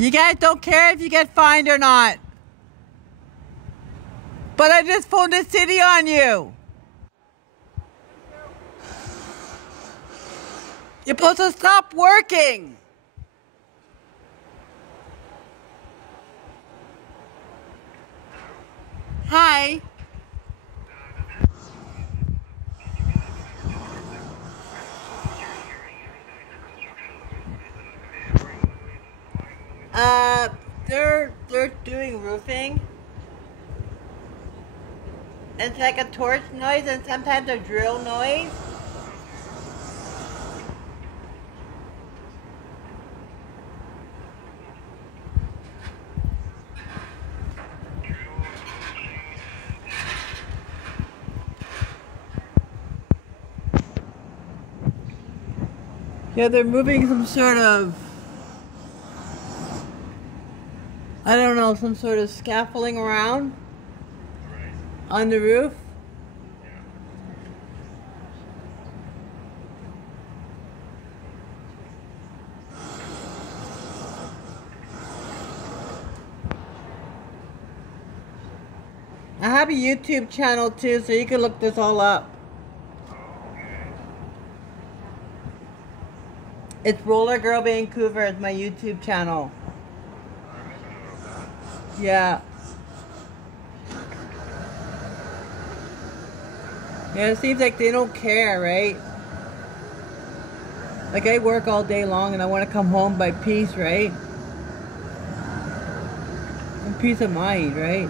You guys don't care if you get fined or not. But I just phoned the city on you. You're supposed to stop working. Hi. They're doing roofing. It's like a torch noise and sometimes a drill noise. Yeah, they're moving some sort of, I don't know, some sort of scaffolding around on the roof. I have a YouTube channel too, so you can look this all up. It's Roller Girl Vancouver is my YouTube channel. Yeah. Yeah, it seems like they don't care, right? Like I work all day long and I want to come home by peace, right? And peace of mind, right?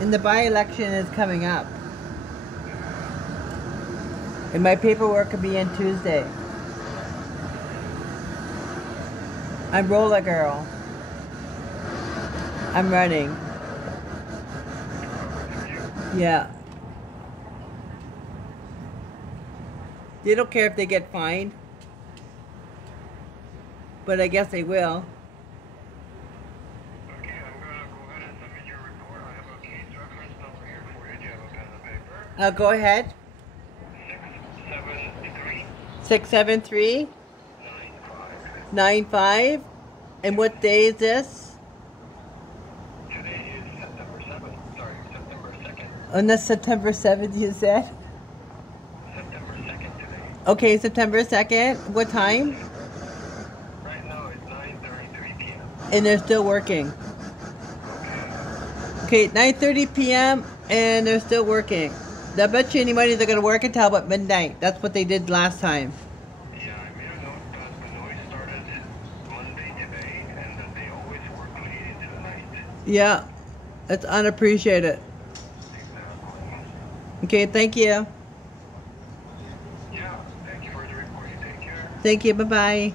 And the by-election is coming up. And my paperwork could be in Tuesday. I'm Roller Girl. I'm running. Yeah. They don't care if they get fined. But I guess they will. Go ahead. 673 95. And what day is this? Today is September 7th. Sorry, September 2nd. And that's September 7th, you said? September 2nd today. Okay, September 2nd. What time? Right now it's 9:33 p.m. And they're still working. Okay, 9:30 p.m. and they're still working. I bet you any money they're going to work until about midnight. That's what they did last time. Yeah, I made a note because the noise started Monday today and that they always work late into the night. Yeah, it's unappreciated. Exactly. Okay, thank you. Yeah, thank you for the report. You take care. Thank you, bye-bye.